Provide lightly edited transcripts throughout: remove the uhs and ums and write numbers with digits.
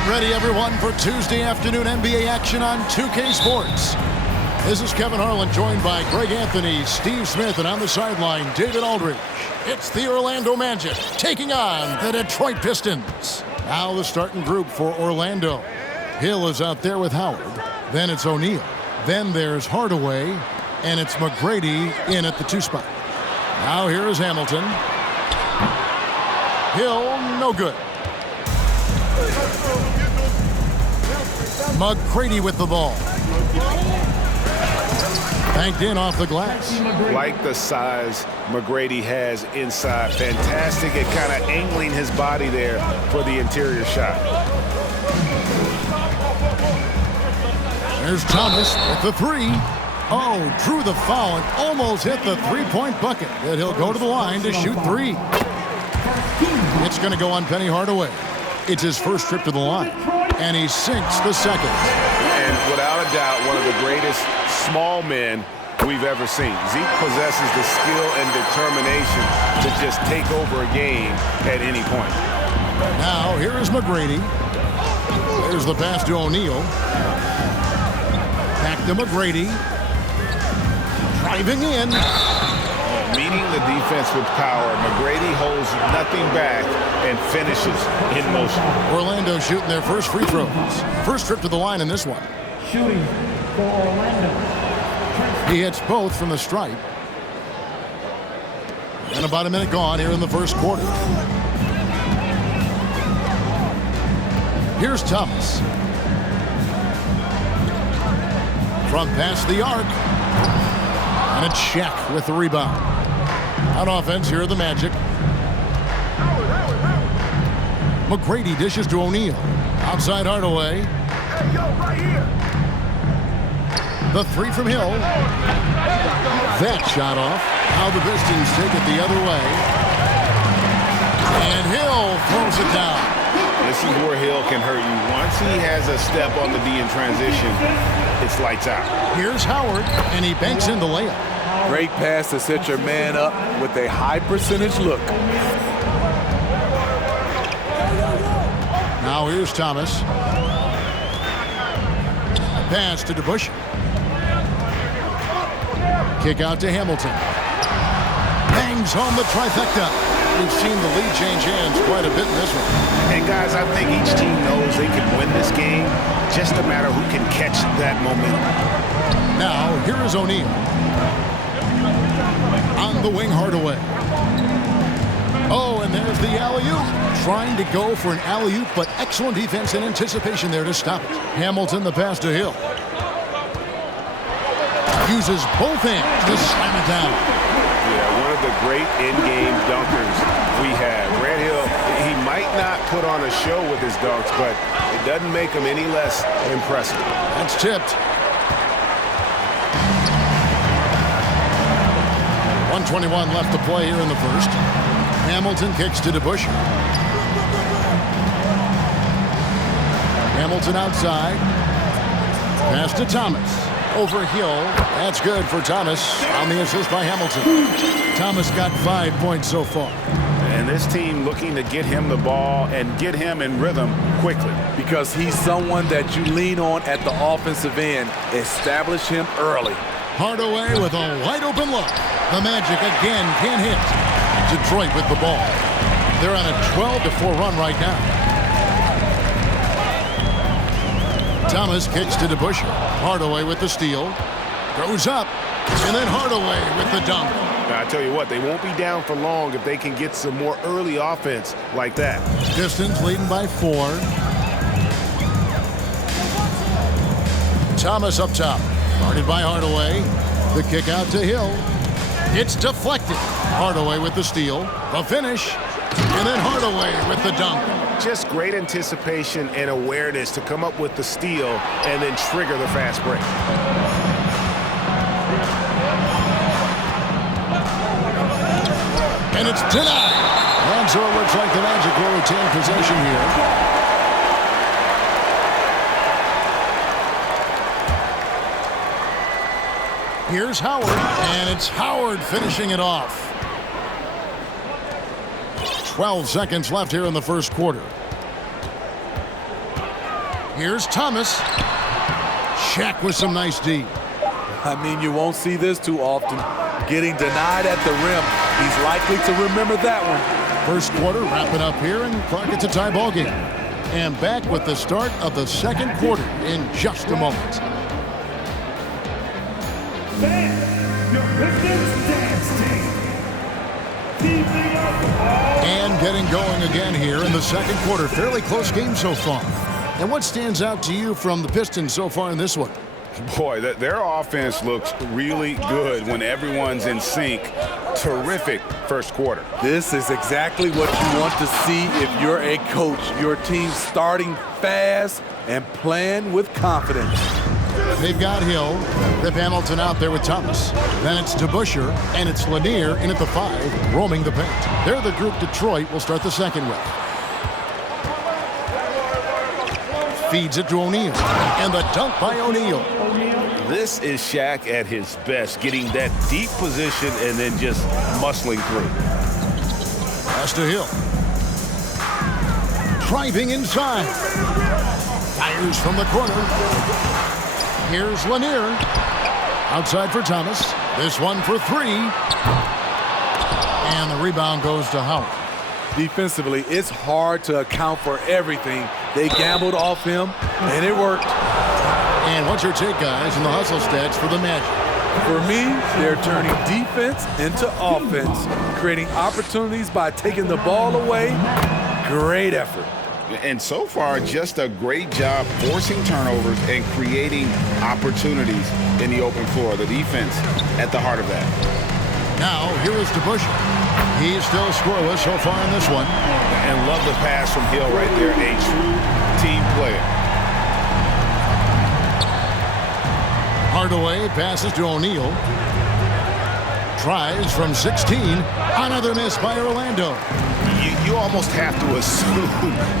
Get ready, everyone, for Tuesday afternoon NBA action on 2K Sports. This is Kevin Harlan, joined by Greg Anthony, Steve Smith, and on the sideline, David Aldridge. It's the Orlando Magic taking on the Detroit Pistons. Now the starting group for Orlando. Hill is out there with Howard. Then it's O'Neal. Then there's Hardaway. And it's McGrady in at the 2 spot. Now here is Hamilton. Hill, no good. McGrady with the ball. Banked in off the glass. Like the size McGrady has inside. Fantastic at kind of angling his body there for the interior shot. There's Thomas with the 3. Oh, drew the foul and almost hit the three-point bucket. But he'll go to the line to shoot 3. It's going to go on Penny Hardaway. It's his first trip to the line. And he sinks the second. And without a doubt, one of the greatest small men we've ever seen. Zeke possesses the skill and determination to just take over a game at any point. Now, here is McGrady. There's the pass to O'Neal. Back to McGrady. Driving in. Meeting the defense with power, McGrady holds nothing back and finishes in motion. Orlando shooting their first free throws. First trip to the line in this one. Shooting for Orlando. He hits both from the stripe. And about a minute gone here in the first quarter. Here's Thomas. From past the arc. And it's Shaq with the rebound. On offense, here are the Magic. McGrady dishes to O'Neal. Outside Hardaway. Hey, yo, right here. The 3 from Hill. That shot off. Now the Pistons take it the other way. And Hill throws it down. This is where Hill can hurt you. Once he has a step on the D in transition, it's lights out. Here's Howard, and he banks in the layup. Great pass to set your man up with a high percentage look. Now here's Thomas. A pass to DeBush. Kick out to Hamilton. Bangs home the trifecta. We've seen the lead change hands quite a bit in this one. And guys, I think each team knows they can win this game. Just a matter who can catch that momentum. Now here is O'Neal. On the wing, Hardaway. Oh, and there's the alley-oop. Trying to go for an alley-oop, but excellent defense and anticipation there to stop it. Hamilton, the pass to Hill. Uses both hands to slam it down. Yeah, one of the great in-game dunkers we have. Grant Hill, he might not put on a show with his dunks, but it doesn't make him any less impressive. That's tipped. 1:21 left to play here in the first. Hamilton kicks to DeBush. Hamilton outside. Pass to Thomas. Over Hill. That's good for Thomas on the assist by Hamilton. Thomas got 5 points so far. And this team looking to get him the ball and get him in rhythm quickly. Because he's someone that you lean on at the offensive end. Establish him early. Hardaway with a wide open look. The Magic again can't hit. Detroit with the ball. They're on a 12-4 run right now. Thomas kicks to DeBush. Hardaway with the steal. Goes up. And then Hardaway with the dunk. Now, I tell you what, they won't be down for long if they can get some more early offense like that. Pistons leading by 4. Thomas up top. Guarded by Hardaway. The kick out to Hill. It's deflected. Hardaway with the steal. The finish. And then Hardaway with the dunk. Just great anticipation and awareness to come up with the steal and then trigger the fast break. And it's denied. And so it looks like the Magic will retain possession here. Here's Howard, and it's Howard finishing it off. 12 seconds left here in the first quarter. Here's Thomas. Shaq with some nice D. I mean, you won't see this too often. Getting denied at the rim. He's likely to remember that one. First quarter wrapping up here, and Clark, it's a tie ball game. And back with the start of the second quarter in just a moment. Fans, your Pistons dance team. Keeping up. And getting going again here in the second quarter. Fairly close game so far. And what stands out to you from the Pistons so far in this one? Boy, their offense looks really good when everyone's in sync. Terrific first quarter. This is exactly what you want to see if you're a coach. Your team starting fast and playing with confidence. They've got Hill, Rip Hamilton out there with Thomas. Then it's DeBusschere, and it's Lanier in at the 5, roaming the paint. They're the group Detroit will start the second with. Feeds it to O'Neal, and the dunk by O'Neal. This is Shaq at his best, getting that deep position and then just muscling through. Pass to Hill. Driving inside. Fires from the corner. Here's Lanier. Outside for Thomas. This one for 3. And the rebound goes to Howard. Defensively, it's hard to account for everything. They gambled off him, and it worked. And what's your take, guys, in the hustle stats for the Magic? For me, they're turning defense into offense, creating opportunities by taking the ball away. Great effort. And so far, just a great job forcing turnovers and creating opportunities in the open floor. The defense at the heart of that. Now, here is DeBusschere. He's still scoreless so far in this one. And love the pass from Hill right there. A true team player. Hardaway passes to O'Neal. Tries from 16. Another miss by Orlando. You almost have to assume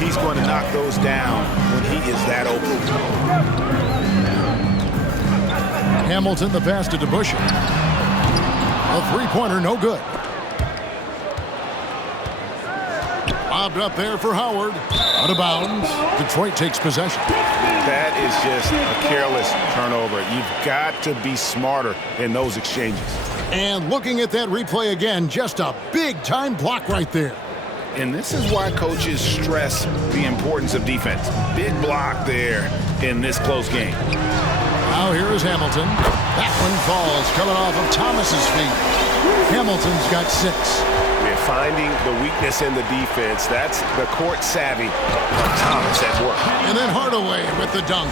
he's going to knock those down when he is that open. Hamilton, the pass to DeBusschere. A three-pointer, no good. Lobbed up there for Howard. Out of bounds. Detroit takes possession. That is just a careless turnover. You've got to be smarter in those exchanges. And looking at that replay again, just a big-time block right there. And this is why coaches stress the importance of defense. Big block there in this close game. Now here is Hamilton. That one falls, coming off of Thomas's feet. Hamilton's got 6. We're finding the weakness in the defense. That's the court savvy of Thomas at work. And then Hardaway with the dunk.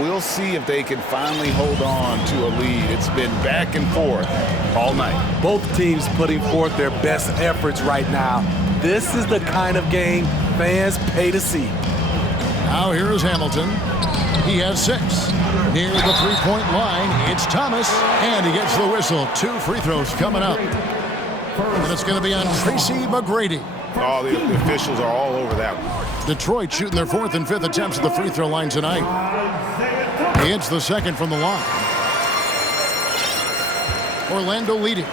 We'll see if they can finally hold on to a lead. It's been back and forth all night. Both teams putting forth their best efforts right now. This is the kind of game fans pay to see. Now here is Hamilton. He has 6. Near the three-point line, it's Thomas, and he gets the whistle. 2 free throws coming up. And it's going to be on Tracy McGrady. Oh, the officials are all over that one. Detroit shooting their 4th and 5th attempts at the free throw line tonight. He hits the second from the line. Orlando leading.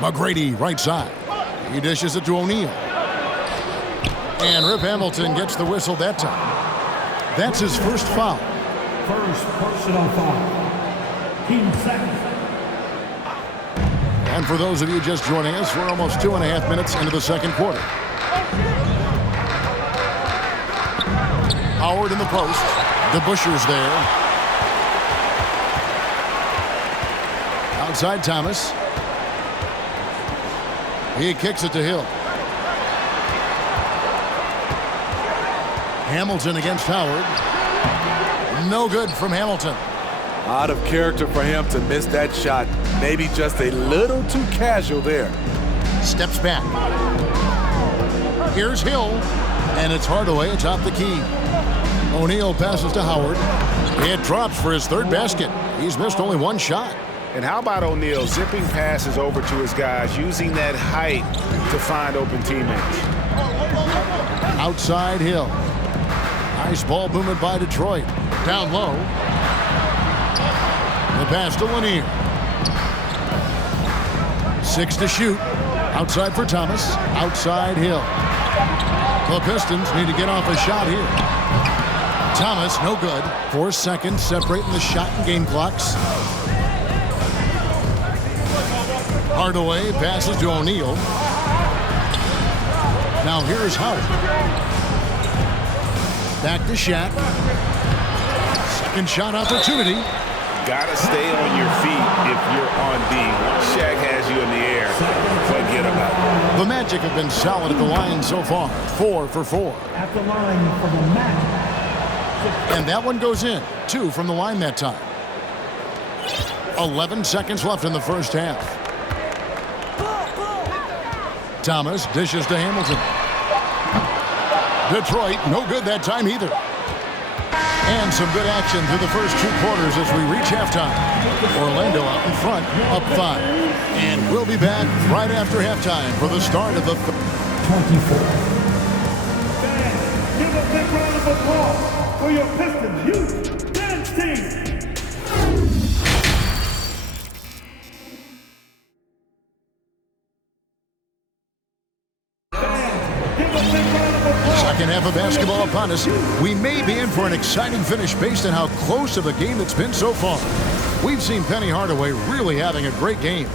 McGrady right side. He dishes it to O'Neal. And Rip Hamilton gets the whistle that time. That's his first foul. First personal foul. Team second. And for those of you just joining us, we're almost 2.5 minutes into the second quarter. Howard in the post. DeBusschere's there. Outside Thomas. He kicks it to Hill. Hamilton against Howard. No good from Hamilton. Out of character for him to miss that shot. Maybe just a little too casual there. Steps back. Here's Hill. And it's Hardaway atop the key. O'Neal passes to Howard. It drops for his 3rd basket. He's missed only 1 shot. And how about O'Neal zipping passes over to his guys, using that height to find open teammates. Outside Hill. Nice ball movement by Detroit. Down low. The pass to Lanier. 6 to shoot. Outside for Thomas. Outside Hill. The Pistons need to get off a shot here. Thomas, no good. 4 seconds separating the shot and game clocks. Hardaway passes to O'Neal. Now here's Howard. Back to Shaq. Second shot opportunity. Gotta stay on your feet if you're on D. Once Shaq has you in the air, forget about it. The Magic have been solid at the line so far. 4 for 4. At the line from the Magic. And that one goes in. 2 from the line that time. 11 seconds left in the first half. Thomas dishes to Hamilton. Detroit, no good that time either. And some good action through the first 2 quarters as we reach halftime. Orlando out in front, up 5. And we'll be back right after halftime for the start of the 24. Fans, give a big round of applause for your Pistons Youth Dance Team. Second half of basketball upon us. We may be in for an exciting finish based on how close of a game it's been so far. We've seen Penny Hardaway really having a great game.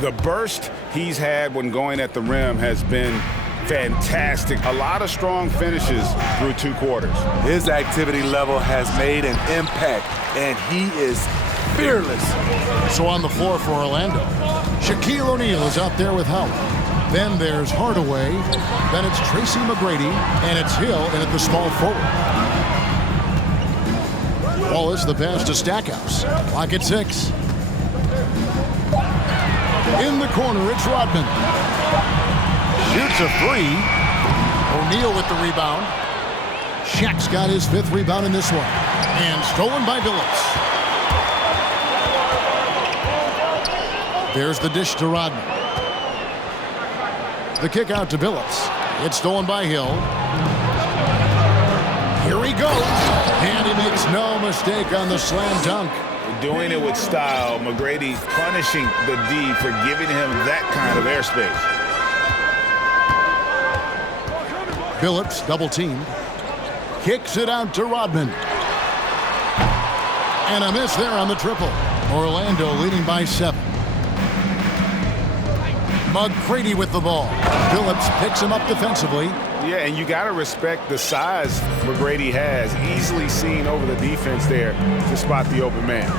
The burst he's had when going at the rim has been fantastic. A lot of strong finishes through 2 quarters. His activity level has made an impact, and he is fearless. So on the floor for Orlando, Shaquille O'Neal is out there with Howard. Then there's Hardaway. Then it's Tracy McGrady. And it's Hill in at the small forward. Wallace the pass to Stackhouse. Clock at 6. In the corner, it's Rodman. Shoots a 3. O'Neal with the rebound. Shaq's got his 5th rebound in this one. And stolen by Billups. There's the dish to Rodman. The kick out to Billups. It's stolen by Hill. Here he goes. And he makes no mistake on the slam dunk. Doing it with style. McGrady punishing the D for giving him that kind of airspace. Billups double teamed. Kicks it out to Rodman. And a miss there on the triple. Orlando leading by 7. McGrady with the ball. Billups picks him up defensively. Yeah, and you got to respect the size McGrady has. Easily seen over the defense there to spot the open man.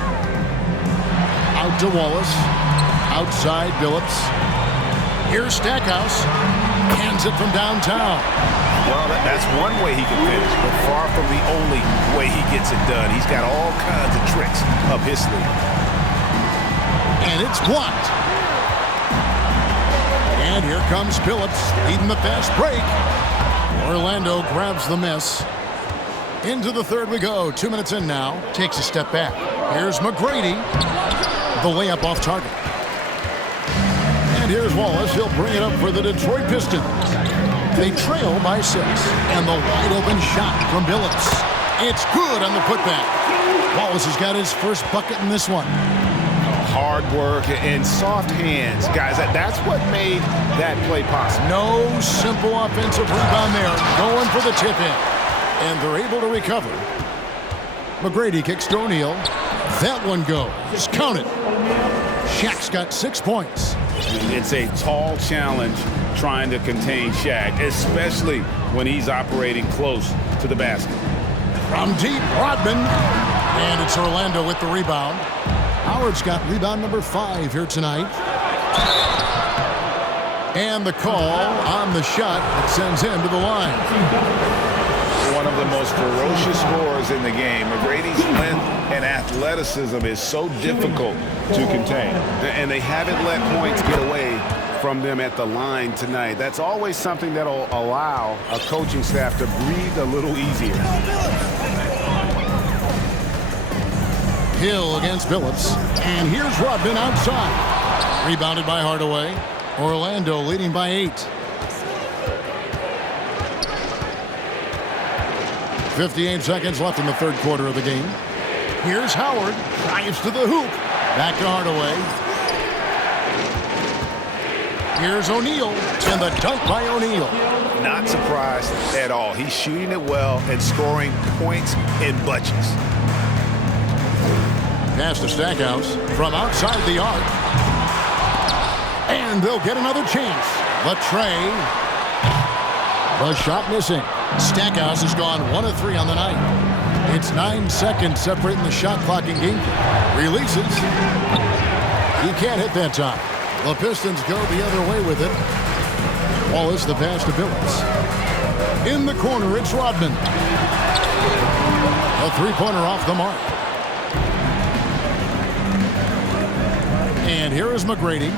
Out to Wallace. Outside Billups. Here's Stackhouse. Hands it from downtown. Well, that's one way he can finish, but far from the only way he gets it done. He's got all kinds of tricks up his sleeve. And it's blocked. And here comes Billups leading the fast break. Orlando grabs the miss. Into the third we go. 2 minutes in now. Takes a step back. Here's McGrady. The layup off target. And here's Wallace. He'll bring it up for the Detroit Pistons. They trail by 6. And the wide open shot from Billups. It's good on the putback. Wallace has got his first bucket in this one. Hard work and soft hands. Guys, that's what made that play possible. No simple offensive rebound there. Going for the tip-in. And they're able to recover. McGrady kicks to O'Neal. That one goes. Just count it. Shaq's got 6 points. It's a tall challenge trying to contain Shaq, especially when he's operating close to the basket. From deep, Rodman. And it's Orlando with the rebound. Howard's got rebound number 5 here tonight. And the call on the shot that sends him to the line. One of the most ferocious scorers in the game. McGrady's length and athleticism is so difficult to contain. And they haven't let points get away from them at the line tonight. That's always something that'll allow a coaching staff to breathe a little easier. Hill against Billups. And here's Rodman outside. Rebounded by Hardaway. Orlando leading by 8. 58 seconds left in the third quarter of the game. Here's Howard. Drives to the hoop. Back to Hardaway. Here's O'Neal, and the dunk by O'Neal. Not surprised at all. He's shooting it well and scoring points in bunches. Pass to Stackhouse from outside the arc. And they'll get another chance. Latrey. The shot missing. Stackhouse has gone 1 of 3 on the night. It's 9 seconds separating the shot clock and game. Releases. He can't hit that time. The Pistons go the other way with it. Wallace the pass to Billups. In the corner, it's Rodman. A three-pointer off the mark. And here is McGrady.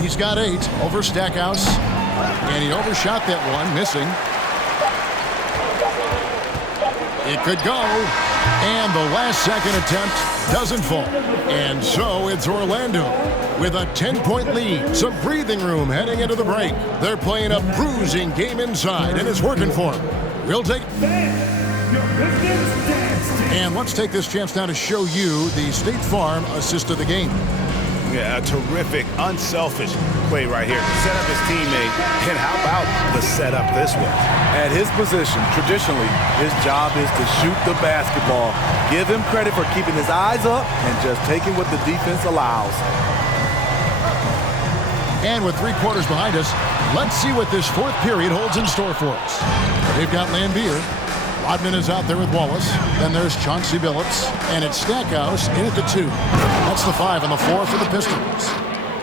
He's got 8 over Stackhouse. And he overshot that one, missing. It could go. And the last second attempt doesn't fall. And so it's Orlando with a 10-point lead. Some breathing room heading into the break. They're playing a bruising game inside, and it's working for them. We'll take... And let's take this chance now to show you the State Farm assist of the game. Yeah, a terrific, unselfish play right here. Set up his teammate, and how about the setup this way? At his position, traditionally, his job is to shoot the basketball. Give him credit for keeping his eyes up and just taking what the defense allows. And with 3 quarters behind us, let's see what this 4th period holds in store for us. They've got Lambeer. Rodman is out there with Wallace. Then there's Chauncey Billups. And it's Stackhouse in at the 2. That's the 5 and the 4 for the Pistons.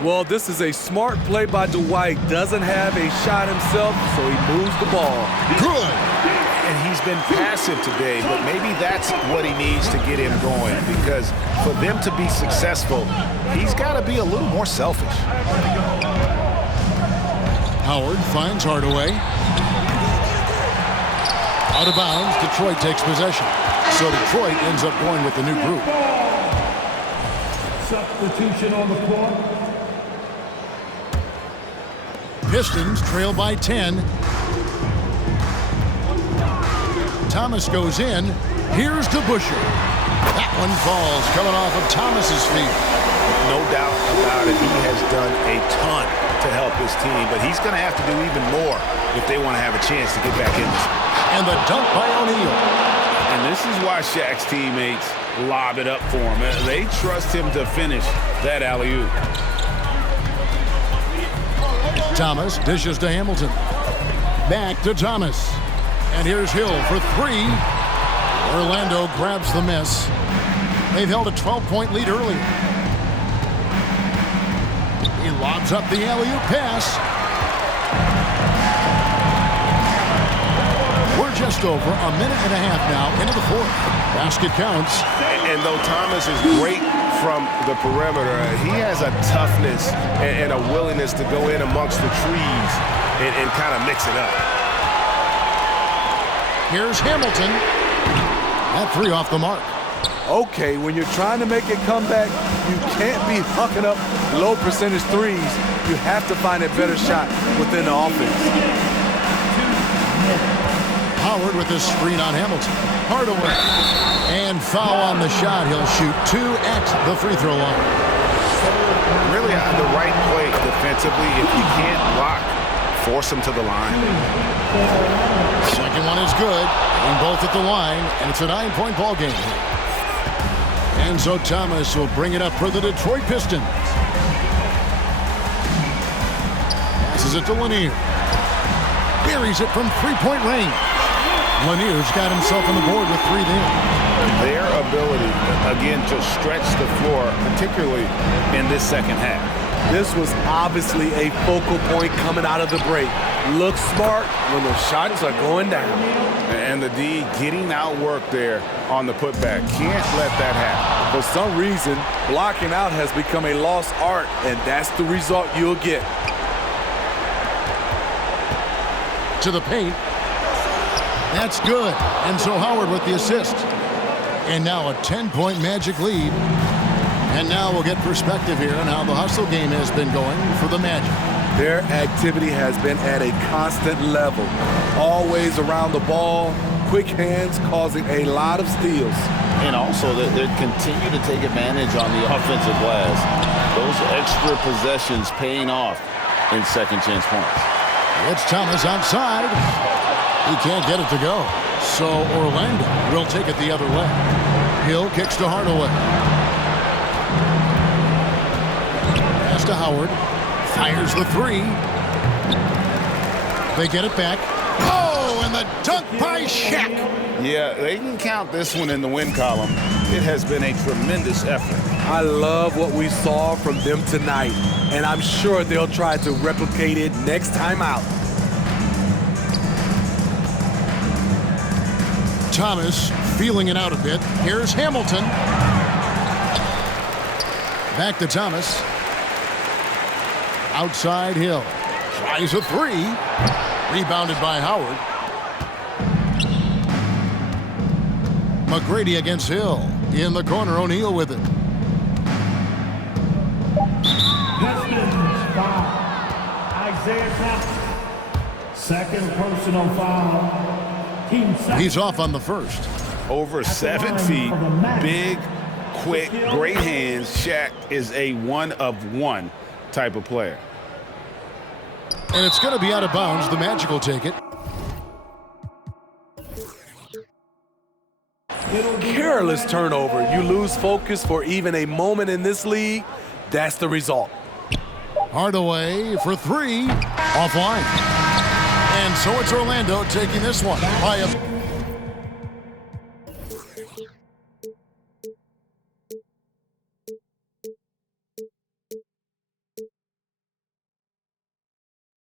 Well, this is a smart play by Dwight. Doesn't have a shot himself, so he moves the ball. Good. And he's been passive today, but maybe that's what he needs to get him going, because for them to be successful, he's got to be a little more selfish. Howard finds Hardaway. Out of bounds, Detroit takes possession. So Detroit ends up going with the new group. Substitution on the floor. Pistons trail by 10. Thomas goes in. Here's to Busher. That one falls, coming off of Thomas's feet. No doubt about it. He has done a ton to help his team, but he's going to have to do even more if they want to have a chance to get back in this. And the dunk by O'Neal. And this is why Shaq's teammates lob it up for him. They trust him to finish that alley-oop. Thomas dishes to Hamilton. Back to Thomas. And here's Hill for 3. Orlando grabs the miss. They've held a 12-point lead earlier. He lobs up the alley-oop pass. We're just over a minute and a half now into the 4th. Basket counts. And though Thomas is great from the perimeter, he has a toughness and a willingness to go in amongst the trees and kind of mix it up. Here's Hamilton. That 3 off the mark. Okay, when you're trying to make it come back, you can't be hucking up low percentage threes. You have to find a better shot within the offense. Howard with this screen on Hamilton. Hardaway. And foul on the shot. He'll shoot 2 at the free throw line. Really the right play defensively. If you can't block, force him to the line. Second one is good. And both at the line. And it's a 9-point ball game. And so Thomas will bring it up for the Detroit Pistons. Passes it to Lanier. Buries it from 3-point range. Lanier's got himself on the board with 3 there. Their ability, again, to stretch the floor, particularly in this second half. This was obviously a focal point coming out of the break. Look smart when the shots are going down. And the D getting outworked there on the putback. Can't let that happen. For some reason, blocking out has become a lost art, and that's the result you'll get. To the paint. That's good. And so Howard with the assist. And now a 10-point Magic lead. And now we'll get perspective here on how the hustle game has been going for the Magic. Their activity has been at a constant level. Always around the ball, quick hands causing a lot of steals. And also they continue to take advantage on the offensive glass. Those extra possessions paying off. in second chance points. It's Thomas outside. He can't get it to go. So Orlando will take it the other way. Hill kicks to Hardaway. Pass to Howard. Fires the three. They get it back. Oh, and the dunk by Shaq. Yeah, they can count this one in the win column. It has been a tremendous effort. I love what we saw from them tonight, and I'm sure they'll try to replicate it next time out. Thomas feeling it out a bit. Here's Hamilton. Back to Thomas. Outside Hill. Tries a three. Rebounded by Howard. McGrady against Hill. In the corner, O'Neal with it. Pistons foul. Isaiah Thomas. Second personal foul. Team second. He's off on the first. Over 7 feet, big, quick, great hands. Shaq is a one-of-one type of player. And it's going to be out of bounds. The Magic will take it. Careless turnover. You lose focus for even a moment in this league. That's the result. Hardaway for three. Offline. And so it's Orlando taking this one by a